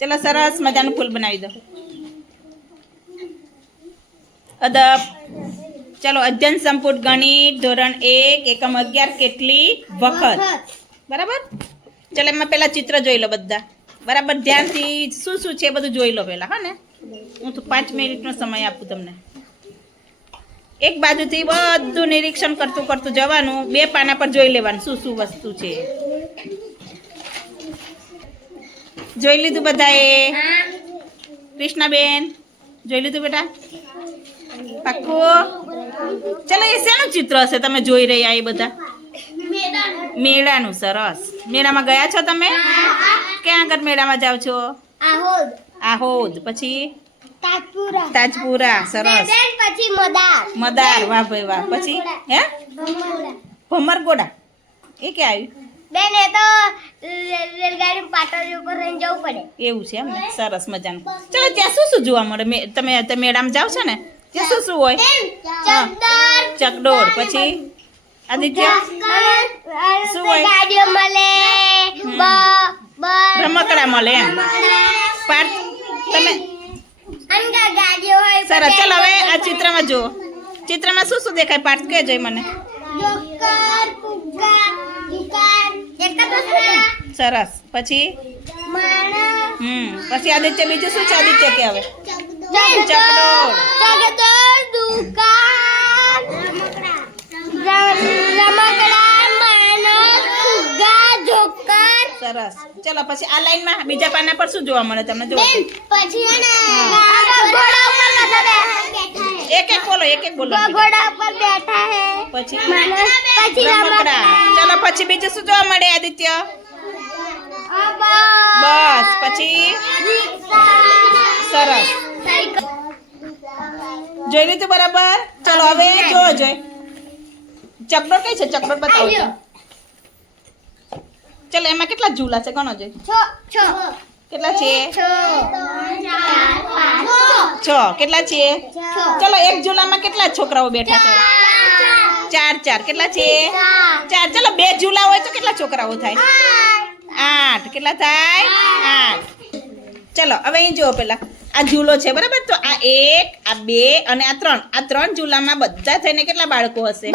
ચલો સરસ મજાનું ફૂલ બનાવી દો. અદબ. ચલો અધ્યયન સંપુટ ગણિત ધોરણ એક એકમ અગિયાર કેટલી વખત? બરાબર? ચલો એમાં પેલા ચિત્ર જોઈ લો બધા. બરાબર ધ્યાનથી શું શું છે બધું જોઈ લો પેલા હા ને? હું તો પાંચ મિનિટનો સમય આપું તમને. એક બાજુથી બધું નિરીક્ષણ કરતું કરતું જવાનું બે પાના પર જોઈ લેવાનું શું શું વસ્તુ છે. જોઈ લીધું બધાએ? કૃષ્ણાબેન જોઈ લીધું બેટા? પાક્કું? ચલો એ શેનું ચિત્ર હશે તમે જોઈ રહ્યા એ બધા? મેળાનું. સરસ. મેળામાં ગયા છો તમે? ક્યાં આગળ મેળામાં જાઓ છો? આહોદ. પછી? તાજપુરા. સરસ. મદાર. મદાર વાહ ભાઈ વાહ. પછી? હે. ભમરગોડા. એ ક્યાં આવ્યું? બેન એ તો રેલગાડી પાટડી ઉપર રહીને જવું પડે. એવું છે એમ ને? સરસ મજાનું. ચલો ત્યાં શું શું જોવા મળે? તમે મેળામાં જાઓ છો ને ત્યાં શું શું હોય? ચકડોળ પછી? આદિત્ય? શું હોય? ગાડીઓ મળે. રમકડા મળે એમ. પાર્થ તમે? અંગા ગાડીઓ હોય સરસ ચલો હવે આ ચિત્રમાં જુઓ. ચિત્રમાં શું શું દેખાય? પાર્થ કહેજો મને. જોકર ફુગ્ગા દુકાન એક જ વસ્તુ સરસ. પછી? માણસ હમ. પછી આદિત્ય બીજું શું છે આદિત્ય કે હવે? ચકડોળ. ચકડોળ. દુકાન. રમકડા. માણસ ફુગ્ગા જોકર સરસ. ચલો પછી આ લાઈનમાં બીજા પાના પર શું જોવા મળે તમને? જુઓ. બેન પછી હે ને આ ઘોડા ઉપર બધા બેઠા હે એક એક બોલો એક એક બોલો. ઘોડા ઉપર બેઠા હે પછી? માણસ પછી રમકડા. ચલો પછી બીજું શું જોવા મળે આદિત્ય? બસ પછી? સરસ. જોઈ લીધું બરાબર? ચલો હવે જો જોઈ. ચકડોળ કઈ છે? ચકડોળ બતાવો. ચલો એમાં કેટલા ઝૂલા છે? ગણો જોઈ કેટલા છે છ. છ. કેટલા છે. ચલો એક ઝૂલામાં કેટલા છોકરાઓ બેઠા છે? ચાર. ચાર કેટલા છે ચાર. ચલો બે ઝૂલા હોય તો કેટલા છોકરાઓ થાય? આઠ. કેટલા થાય? આઠ. ચલો હવે અહીં જુઓ પેલા. આ ઝૂલો છે બરાબર? તો આ એક આ બે અને આ ત્રણ. આ ત્રણ ઝૂલામાં બધા થઈને કેટલા બાળકો હશે?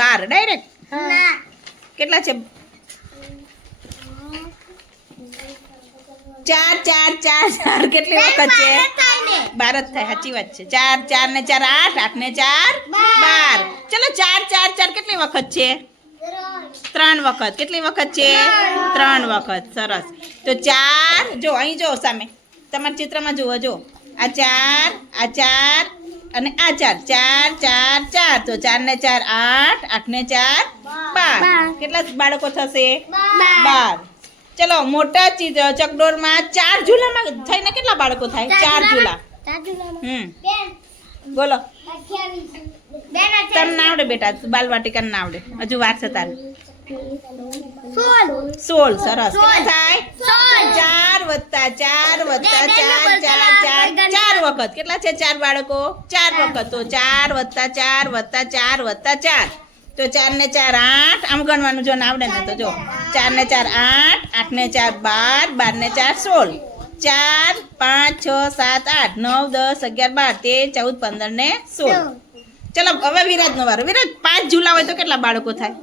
બાર. ડાયરેક્ટ? કેટલા છે? ચાર ચાર ચાર ચાર. કેટલી વખત છે? બાર જ થાય સાચી વાત છે. ચાર ચાર ને ચાર આઠ. આઠ ને ચાર બાર. ચલો ચાર ચાર ચાર કેટલી વખત છે? ત્રણ વખત. કેટલી વખત છે? ત્રણ વખત. સરસ. તો ચાર જો અહીં જો સામે. તમારા ચિત્રમાં જુઓ જો. આ ચાર આ ચાર અને આ ચાર. ચાર ચાર ચાર. તો ચાર ને ચાર આઠ. આઠ ને ચાર બાર. કેટલા બાળકો થશે? બાર. ચલો મોટા ચિત્ર ચકડોળમાં ચાર ઝૂલામાં થઈને કેટલા બાળકો થાય? ચાર ઝૂલા. હમ. બોલો. તને ના આવડે બેટા. બાલવાટિકા ના આવડે. હજુ વાર છે તારે. સોળ. સરસ. થાય? ચાર વત્તા ચાર વત્તા ચાર ચાર ચાર ચાર વખત. કેટલા છે ચાર બાળકો? ચાર વખત. તો ચાર વત્તા ચાર વત્તા ચાર વત્તા ચાર. તો ચાર ને ચાર આઠ. આમ ગણવાનું જો ને આવડે ને તો જો. ચાર ને ચાર આઠ આઠ ને ચાર બાર બાર ને ચાર સોળ. ચાર પાંચ છ સાત આઠ નવ દસ અગિયાર બાર તેર ચૌદ પંદર ને સોળ. ચલો હવે વિરાજનો વારો. વિરાજ પાંચ ઝૂલા હોય તો કેટલા બાળકો થાય?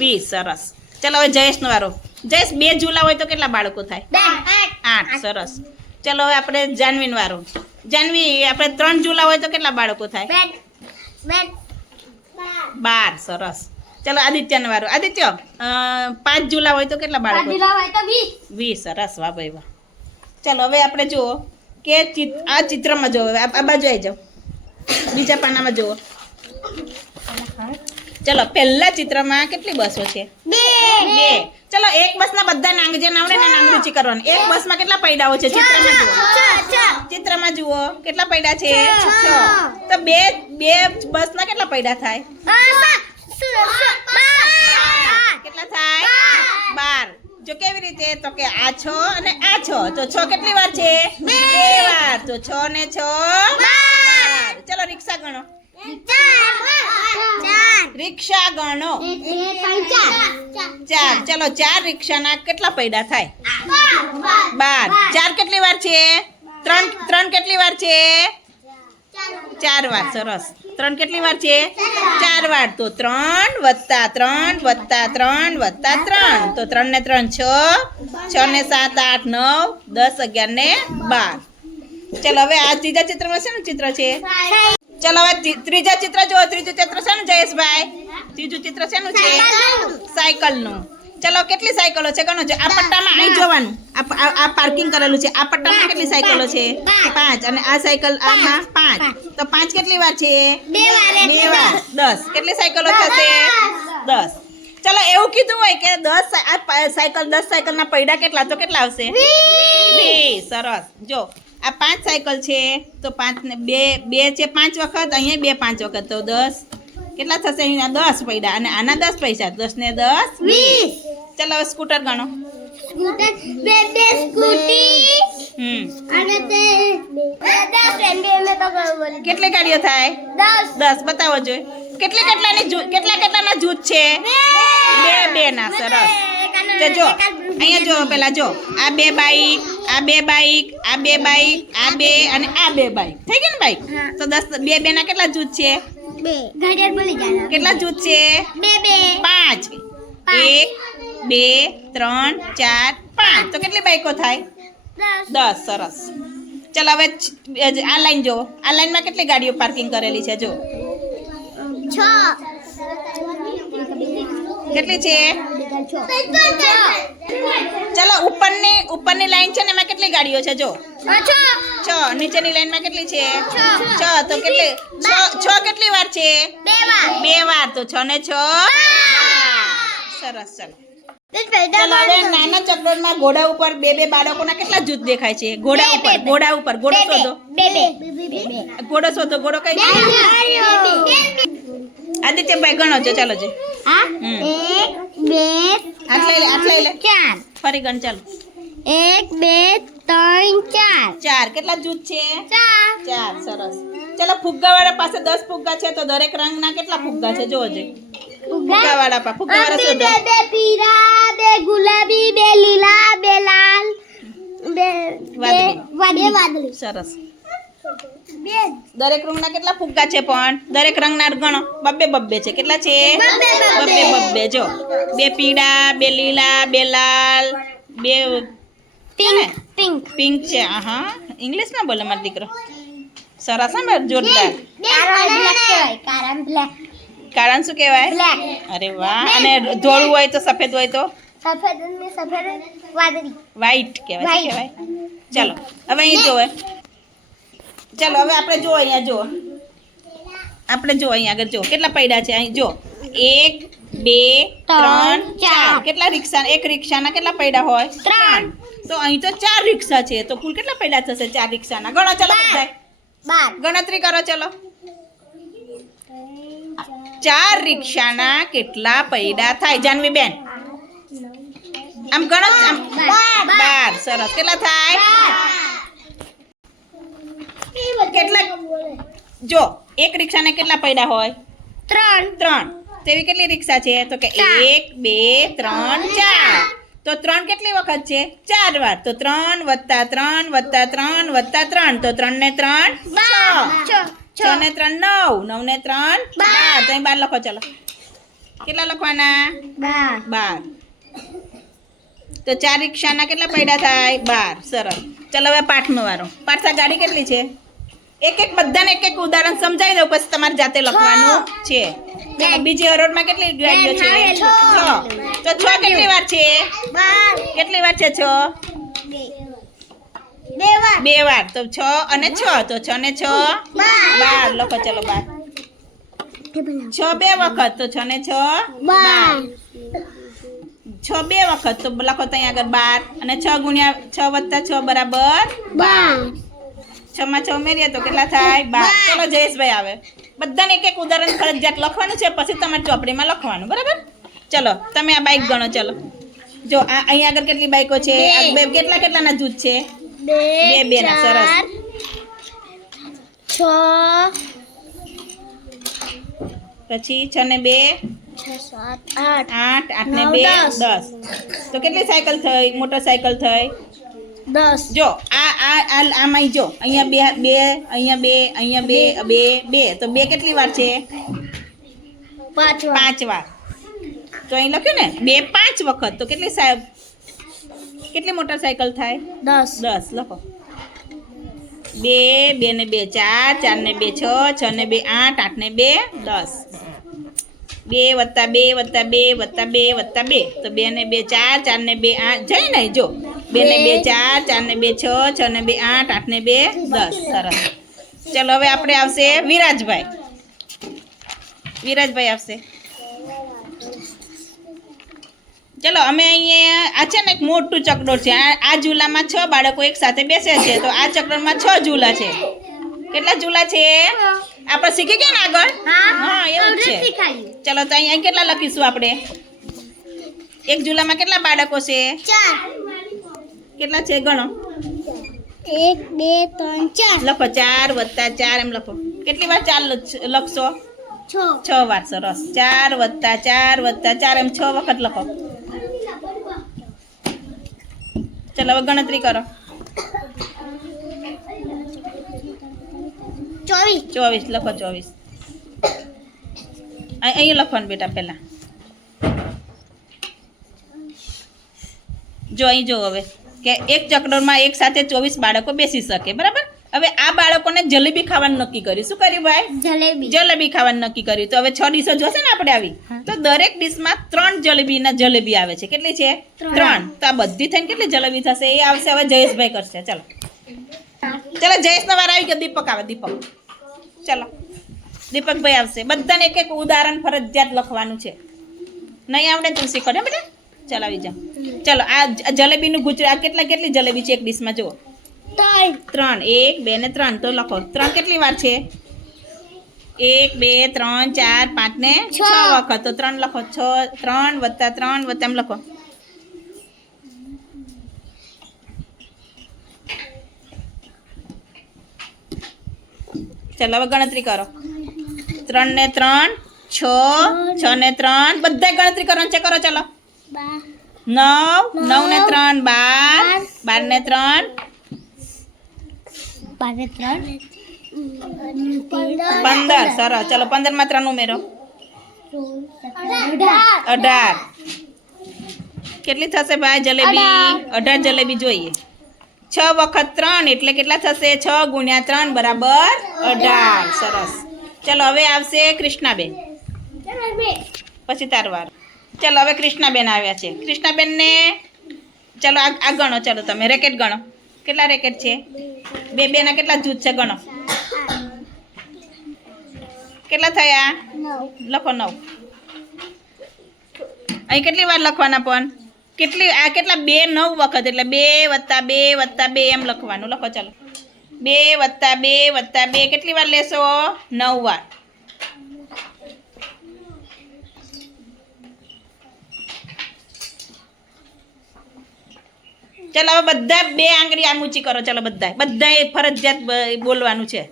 વીસ. સરસ. ચલો હવે જયેશનો વારો. જયેશ બે ઝૂલા હોય તો કેટલા બાળકો થાય? આઠ. સરસ. ચલો હવે આપણે જાનવીનો વારો. જાનવી આપણે ત્રણ ઝૂલા હોય તો કેટલા બાળકો થાય? બાર સરસ. ચલો આદિત્યનો વારો. આદિત્ય પાંચ ઝૂલા હોય તો કેટલા બાળકો વીસ. સરસ. વાહ ભાઈ વાહ. ચલો હવે આપણે જુઓ કે આ ચિત્રમાં જુઓ. હવે આ આ બાજુ આવી જાઓ. બીજા પાનામાં જુઓ. ચલો પહેલા ચિત્રમાં કેટલી બસો છે? બે. ચલો એક બસના બધા નાંગ જે આવડે ને નાંગરૂચી કરવાનું એક બસમાં કેટલા પૈડાઓ છે? ચિત્રમાં જુઓ. ચિત્રમાં જુઓ. કેટલા પૈડા છે? છ. તો બે બે બસના કેટલા પૈડા થાય? કેટલા થાય? બાર. જો કેવી રીતે? તો કે આ છ અને આ છ. તો છ કેટલી વાર છે? બે. વાર. તો છ ને છ. બાર. ચલો રિક્ષા ગણો. રિક્ષા ગણો ચાર. ચલો, ચાર રિક્ષાના કેટલા પૈડા થાય? બાર. ચાર કેટલી વાર છે? ત્રણ ત્રણ કેટલી વાર છે? ચાર વાર, સરસ. ત્રણ કેટલી વાર છે? ચાર વાર. તો ત્રણ વત્તા ત્રણ વત્તા ત્રણ વત્તા ત્રણ. તો ત્રણ ને ત્રણ છ. છ ને સાત, આઠ, નવ, દસ અગિયાર ને બાર. ચલો, હવે આ ત્રીજા ચિત્રમાં શેનું ચિત્ર છે? ચલો હવે ત્રીજા ચિત્ર જુઓ. ત્રીજું ચિત્ર શેનું જયેશભાઈ ત્રીજું ચિત્ર શેનું છે? સાયકલનું. ચલો કેટલી સાયકલો છે? ગણો છે. આ પટ્ટામાં અહીં જોવાનું. આ પાર્કિંગ કરેલું છે. આ પટ્ટામાં કેટલી સાયકલો છે? પાંચ. અને આ સાયકલ આમાં પાંચ. તો પાંચ કેટલી વાર છે? બે વાર એટલે બે વાર. દસ. કેટલી સાયકલો થશે? દસ. ચલો એવું કીધું હોય કે દસ આ સાયકલ દસ સાયકલના પૈડા કેટલા? તો કેટલા આવશે? વીસ. સરસ. જો. આ પાંચ સાયકલ છે તો પાંચ ને બે બે છે પાંચ વખત અહીંયા બે પાંચ વખત તો દસ. કેટલા થશે? અહીંયા દસ પૈડા અને આના દસ પૈસા દસ ને દસ વીસ. ચલો હવે સ્કૂટર ગણો. સ્કૂટર બે બે સ્કૂટી હમ. અને તે કેટલી ગાડીઓ થાય? દસ. દસ બતાવો જોઈએ કેટલી કેટલાની જૂથ કેટલા કેટલાના જૂથ છે? બે. બે ના સરસ. જો અહીંયા જો પેલા જો. આ બે બાઈક આ બે બાઈક આ બે બાઈક આ બે અને આ બે બાઈક. થઈ ગઈ ને બાઈક? તો દસ બે બે ના કેટલા જૂથ છે? કેટલા જૂથ છે? બે બે. પાંચ. એક બે ત્રણ ચાર પાંચ. તો કેટલી બાઈકો થાય? દસ. સરસ. ચાલો હવે આ લાઈન જુઓ. આ લાઈનમાં કેટલી ગાડીઓ પાર્કિંગ કરેલી છે? જો છ. કેટલી છ? ચાલો ઉપરની ઉપરની લાઈન છે ને એમાં કેટલી ગાડીઓ છે? જો. છ. નીચેની લાઈનમાં કેટલી છે? છ. તો કેટલી છ કેટલી વાર છે? બે વાર. તો છ ને છ. સરસ ચલો હવે નાના ચકડોળમાં ઘોડા ઉપર બે બે બાળકોના કેટલા જૂથ દેખાય છે? ઘોડા ઉપર. ઘોડા ઉપર. ઘોડો શોધો. ઘોડો શોધો. ઘોડો કઈ આદિત્યભાઈ ગણો છો ચાલો જે. એક બે આટલે લઈ લે, હાથ લે. ચાર. ફરી ગણ ચાલો. એક બે ત્રણ ચાર. ચાર કેટલા જૂથ છે? ચાર. ચાર સરસ. ચલો ફુગ્ગાવાળા પાસે દસ ફુગ્ગા છે તો દરેક રંગના કેટલા ફુગ્ગા છે? જોવો જોઈએ ફુગ્ગાવાળા પા ફુગ્ગાવાળા શોધો બે પીળા બે ગુલાબી બે લીલા બે લાલ બે વાદળી. સરસ. દરેક રંગના કેટલા ફુગ્ગા છે પણ? દરેક રંગના ગણો. બબ્બે બબ્બે છે. કેટલા છે? બબ્બે બબ્બે. બબ્બે બબ્બે. જો. બે પીળા બે લીલા બે લાલ બે પિંક પિંક. પિંક છે. હા ઇંગ્લિશમાં બોલે મારો દીકરો. સરસ હા મારો જોરદાર. કારણ બ્લેક કહેવાય કારણ બ્લેક કારણ શું કહેવાય? બ્લેક અરે વાહ. અને ધોળું હોય તો સફેદ હોય તો? સફેદ અને સફેદ વાદળી. વ્હાઈટ કહેવાય. શું White. કહેવાય? ચાલો હવે અહીં જોવે. ચાલો હવે આપણે જો અહીંયા જો. આપણે જો અહીંયા આગળ જો. કેટલા પૈડા છે અહીં? જો. એક બે ત્રણ ચાર. કેટલા રિક્ષા એક રિક્ષાના કેટલા પૈડા હોય? ત્રણ. તો અહીં તો ચાર રિક્ષા છે. તો કુલ કેટલા પૈડા થશે ચાર રિક્ષાના? ગણો ચાલો બાર. બધાય. બાર. ગણતરી કરો ચલો. ચાર રિક્ષાના કેટલા પૈડા થાય? જાનવી બેન. આમ ગણો જ આમ. બાર. બાર. સરસ. કેટલા થાય? કેટલા જો એક રિક્ષાને કેટલા પૈડા હોય? ત્રણ. ત્રણ. તેવી કેટલી રિક્ષા છે? તો કે એક બે ત્રણ ચાર. તો ત્રણ કેટલી વખત છે? ચાર વાર. તો ત્રણ વત્તા ત્રણ વત્તા ત્રણ વત્તા ત્રણ. તો ત્રણ ને ત્રણ છ. છ. ને ત્રણ નવ. નવ ને ત્રણ બાર. તો બાર લખો ચલો. કેટલા લખવાના? બાર. બાર. તો ચાર રિક્ષાના કેટલા પૈડા થાય? બાર. સરસ. ચલો હવે પાઠનો વારો. પાઠા ગાડી કેટલી છે? એક એક બધાને એક એક ઉદાહરણ સમજાવી દઉં પછી તમારે જાતે લખવાનું છે. બીજી હરોળમાં કેટલી ગાડીઓ છે? છ. તો છ કેટલી વાર છે? કેટલી વાર છે છ? બે વાર. બે વાર. તો છ અને છ. તો છ ને છ? બાર. લખો ચલો બાર. છ બે વખત. તો છ ને છ? બાર. છ બે વખત. તો લખો ત્યાં આગળ બાર. અને છ ગુણ્યા છ વત્તા છ બરાબર? બાર. છ માં છ ઉમેરીએ તો કેટલા થાય? બાર ચલો જયેશભાઈ આવે. બધાને એક એક ઉદાહરણ ફરજિયાત લખવાનું છે પછી તમારે ચોપડીમાં લખવાનું બરાબર? ચલો તમે આ બાઈક ગણો ચલો. જો આ અહીંયા આગળ કેટલી બાઇકો છે? બે. કેટલા કેટલાના જૂથ છે? બે બે, ના, સરસ. છ. પછી છ ને બે? આઠ. આઠ ને બે દસ. દસ. તો કેટલી સાયકલ થઈ? મોટરસાયકલ થઈ? દસ. જો આ આ આ આમાં જો અહીંયા બે બે અહીંયા બે અહીંયા બે બે. બે તો બે કેટલી વાર છે? પાંચ પાંચ વાર. તો અહીં લખ્યું ને બે પાંચ વખત. તો કેટલી સાહેબ? કેટલી મોટરસાયકલ થાય? દસ. દસ. લખો. બે બે ને બે ચાર ચાર ને બે છ છ ને બે આઠ આઠ ને બે દસ. બે વત્તા બે વત્તા બે વત્તા બે વત્તા બે. તો બે ને બે ચાર ચાર ને બે આઠ. જઈ ને જો. બે ને બે ચાર ચાર ને બે છ છ ને બે આઠ આઠ ને બે દસ. સરસ. ચલો, હવે આપણે આવશે વિરાજભાઈ. વિરાજભાઈ આવશે. ચલો, અમે અહીંયા આ છે ને એક મોટું ચકડોળ છે. આ ઝૂલામાં છ બાળકો એક સાથે બેસે છે. તો આ ચકડોળમાં છ ઝૂલા છે. કેટલા ઝૂલા છે? આપણે શીખી ગયા ને આગળ? હા એવું છે. ચલો તો અહીંયા કેટલા લખીશું આપણે? એક ઝૂલામાં કેટલા બાળકો છે? ચાર. કેટલા છે ગણો? એક બે ત્રણ ચાર. લખો ચાર વત્તા ચાર એમ લખો. કેટલી વાર ચાર લખશો? છ વાર સરસ. ચાર વત્તા ચાર વત્તા ચાર એમ છ વખત લખો. ચલો હવે ગણતરી કરો. ચોવીસ. ચોવીસ લખો ચોવીસ. અહીં અહીં લખવાનું બેટા પહેલાં. જો અહીં જો હવે કે એક ચકડોળમાં એક સાથે ચોવીસ બાળકો બેસી શકે બરાબર? હવે આ બાળકોને જલેબી ખાવાનું નક્કી કર્યું. શું કર્યું ભાઈ? જલેબી. જલેબી ખાવાનું નક્કી કર્યું. તો હવે છ ડીશો જોશે ને આપણે આવી? તો દરેક ડીશમાં ત્રણ જલેબીના જલેબી આવે છે. કેટલી છે. ત્રણ. તો આ બધી થઈને કેટલી જલેબી થશે? એ આવશે હવે જયેશભાઈ કરશે. ચલો. ચલો જયેશનો વાર આવી ગયો દીપક આવે દીપક. ચલો. દીપકભાઈ આવશે. બધાને એક એક ઉદાહરણ ફરજિયાત લખવાનું છે. નહીં આવડે તું શીખવાડે હો બેટા? ચલો આવી જાઓ. ચલો આ જલેબીનું ગુજરાત કેટલા કેટલી જલેબી છે એક ડીશમાં જુઓ. ત્રણ. એક બે ને ત્રણ. તો લખો. ત્રણ કેટલી વાર છે? એક બે ત્રણ ચાર પાંચ ને છ. વખત. તો ત્રણ લખો. છ ત્રણ વત્તા ત્રણ વત્તા એમ લખો. ચાલો હવે ગણતરી કરો. ત્રણ ને ત્રણ છ છ ને ત્રણ બધા ગણતરી કરવાની છે કરો ચાલો. નવ નવ ને ત્રણ બાર બાર ને ત્રણ. બાર ને ત્રણ. પંદર. સરસ. ચાલો પંદરમાં ત્રણ ઉમેરો. અઢાર અઢાર. કેટલી થશે ભાઈ? જલેબી. અઢાર જલેબી જોઈએ. છ વખત ત્રણ એટલે કેટલા થશે? છ ગુણ્યા ત્રણ બરાબર અઢાર. સરસ. ચલો હવે આવશે કૃષ્ણાબેન. પછી તારવાર. ચલો હવે કૃષ્ણાબેન આવ્યા છે. કૃષ્ણાબેનને ચલો આ ગણો ચલો તમે. રેકેટ ગણો. કેટલા રેકેટ છે? બે બેના કેટલા જૂથ છે? ગણો. કેટલા થયા? લખો નવ. અહીં કેટલી વાર લખવાના પણ? કેટલી, આ કેટલા બે નવ વખત, એટલે બે વત્તા બે વત્તા બે એમ લખવાનું. લખો, ચાલો. બે વત્તા બે વત્તા બે, કેટલી વાર લેશો? નવ વાર. ચલો, હવે બધા બે આંગળી આમ ઊંચી કરો. ચલો બધા બધાએ ફરજિયાત બોલવાનું છે.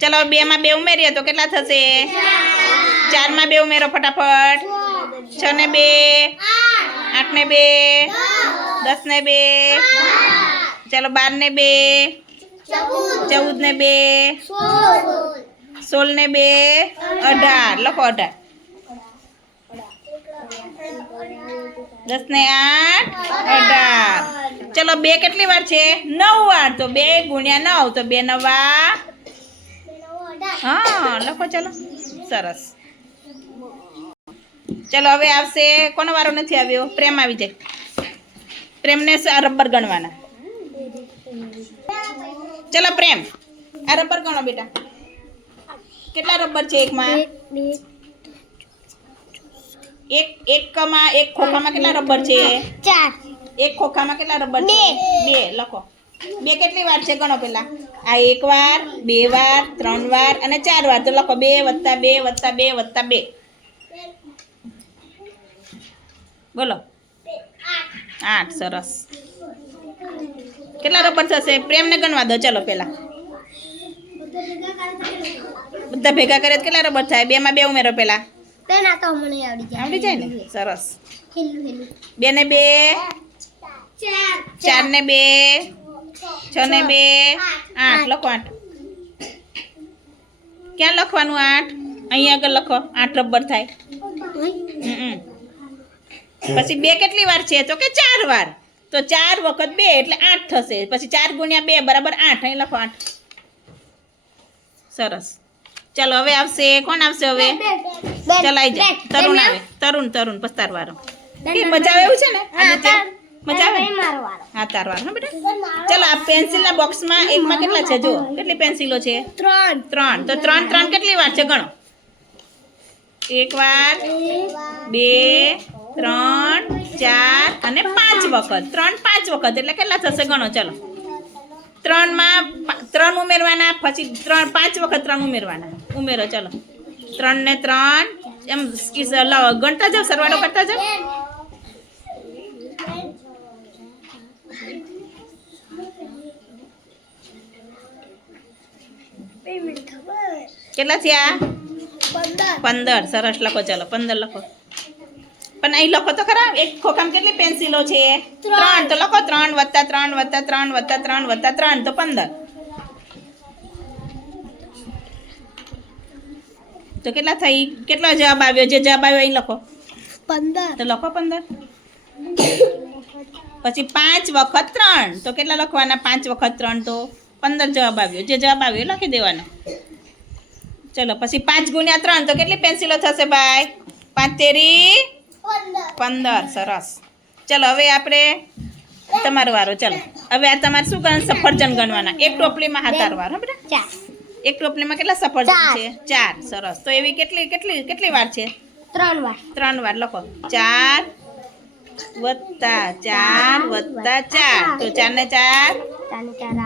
ચાલો બે માં બે ઉમેરીએ તો કેટલા થશે? ચારમાં બે ઉમેરો, ફટાફટ. છ ને બે. આઠ ને બે. દસ ને બે. ચાલો બાર ને બે. ચૌદ ને બે. સોળ ને બે. અઢાર. લખો અઢાર. દસ ને આઠ. અઢાર. ચલો બે કેટલી વાર છે? નવ વાર. તો બે ગુણ્યા નવ. તો બે નવા. હા, લખો ચલો. સરસ. ચલો હવે આવશે કોનો વારો નથી આવ્યો? પ્રેમ આવી જાય. પ્રેમને રબર ગણવાના. ચલો પ્રેમ. આ રબર ગણો બેટા. કેટલા રબર છે એકમાં? એક એક એકમાં એક ખોખામાં કેટલા રબર છે? ચાર. એક ખોખામાં કેટલા રબર છે? બે લખો. બે કેટલી વાર છે? ગણો પેલા. આ એક વાર બે વાર ત્રણ વાર અને ચાર વાર. તો લખો બે વત્તા બે વત્તા બે વત્તા બે. બોલો. આઠ સરસ. કેટલા રબર થશે? પ્રેમને ગણવા દો ચલો પહેલાં બધા ભેગા કરે કેટલા રબર થાય? બેમાં બે ઉમેરો તો મને આવડી જાય. આવડી જાય ને? સરસ. બે ને બે. ચાર ચાર ને બે. છ ને બે. આઠ. લખો આઠ. ક્યાં લખવાનું આઠ? અહીંયા આગળ લખો. આઠ રબર થાય. હમ. પછી બે કેટલી વાર છે? તો કે ચાર વાર. તો ચાર વખત બે એટલે આઠ થશે. પછી ચાર ગુણ્યા બે બરાબર આઠ. અહીં લખો આઠ. સરસ. ચાલો હવે આવશે. કોણ આવશે હવે? ચલાઈ જાય તરુણ આવે. તરુણ તરુણ પસ્તાર વાળો મજા આવે એવું છે ને? મજા આવે? હા તાર વાળો હા બેટા. ચાલો આ પેન્સિલના બોક્સમાં એકમાં કેટલા છે? જો કેટલી પેન્સિલો છે? ત્રણ. ત્રણ. તો ત્રણ ત્રણ કેટલી વાર છે? ગણો. એક વાર. બે ત્રણ ચાર અને પાંચ વખત. ત્રણ પાંચ વખત એટલે કેટલા થશે? ગણો ચલો. ત્રણમાં ત્રણ ઉમેરવાના પછી ત્રણ પાંચ વખત ત્રણ ઉમેરવાના. ઉમેરો ચલો. ત્રણ ને ત્રણ એમ ગણતા જાવ સરવાળો કરતા જાવ? કેટલા થયા? પંદર. સરસ લખો ચાલો પંદર લખો. પણ અહીં લખો તો ખરા. એક ખોખામાં કેટલી પેન્સિલો છે? ત્રણ. તો લખો ત્રણ વત્તા ત્રણ વત્તા ત્રણ વત્તા ત્રણ વત્તા ત્રણ. તો પંદર. તો કેટલા થઈ? કેટલો જવાબ આવ્યો? જે જવાબ આવ્યો અહીં લખો. પંદર. તો લખો પંદર. પછી પાંચ વખત ત્રણ. તો કેટલા લખવાના? પાંચ વખત ત્રણ તો પંદર જવાબ આવ્યો. જે જવાબ આવ્યો લખી દેવાનો. ચલો પછી પાંચ ગુણ્યા ત્રણ. તો કેટલી પેન્સિલો થશે ભાઈ? પાંચ તેરી પંદર. સરસ. ચલો હવે આપણે તમારો વારો ચલો. હવે આ તમારે શું કરવાનું સફરજન ગણવાના. એક ટોપલીમાં હાથ વાર હા બેટા. એક ટોપલીમાં કેટલા સફરજન છે? ચાર. સરસ. તો એવી કેટલી કેટલી કેટલી વાર છે? ત્રણ વાર. ત્રણ વાર. લખો. ચાર વત્તા ચાર વત્તા ચાર. તો ચાર? ને ચાર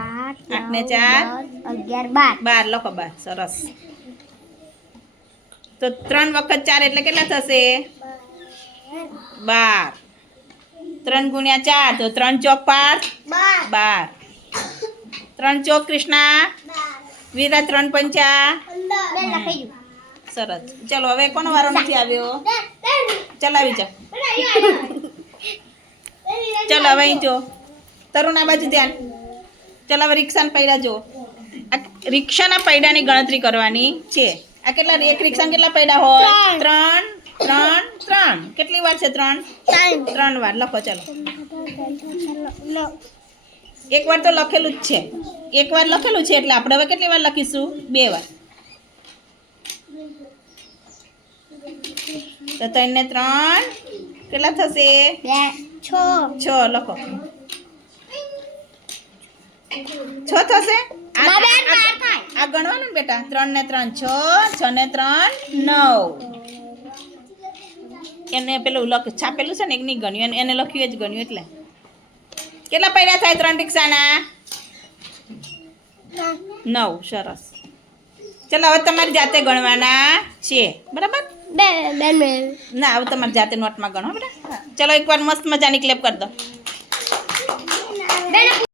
આઠ ને ચાર. અગિયાર બાર. બાર. લખો બાર. સરસ. તો ત્રણ વખત ચાર એટલે કેટલા થશે? બાર. ત્રણ ગુણ્યા ચાર તો ત્રણ ચોક પાંચ બાર. ત્રણ ચોક કૃષ્ણા? વીરા ત્રણ પંચા? બે લખાઈ ગયું. સરસ. ચલો હવે કોનો વારો નથી આવ્યો? ચલાવી જા. ચલો હવે અહીં જો. તરુણ આ બાજુ ધ્યાન. ચાલો હવે રિક્ષાના પૈડા જો. આ રિક્ષાના પૈડાની ગણતરી કરવાની છે. આ કેટલા એક રિક્ષાના કેટલા પૈડા હોય? ત્રણ. ત્રણ ત્રણ. કેટલી વાર છે ત્રણ? ત્રણ. ત્રણ વાર. લખો ચલો. નવ એક વાર તો લખેલું જ છે. એક વાર લખેલું છે એટલે આપણે હવે કેટલી વાર લખીશું? બે વાર. તો ત્રણ ને ત્રણ. કેટલા થશે? બે. છ. છ. લખો. છ થશે? આ ના, બેન, આ- બાર થાય. આ ગણવાનું ને બેટા? ત્રણ ને ત્રણ. છ. છ ને ત્રણ. નવ. એને પેલું લખ છાપેલું છે ને એક નહીં ગણ્યું એને- લખ્યું જ ગણ્યું એટલે. કેટલા પૈડા થાય ત્રણ રિક્ષાના નવ સરસ. ચાલો હવે તમારી જાતે ગણવાના છે. બરાબર? ના હવે તમારી જાતે નોટમાં ગણો બરાબર ચલો એકવાર મસ્ત મજાની ક્લેપ કરી દો.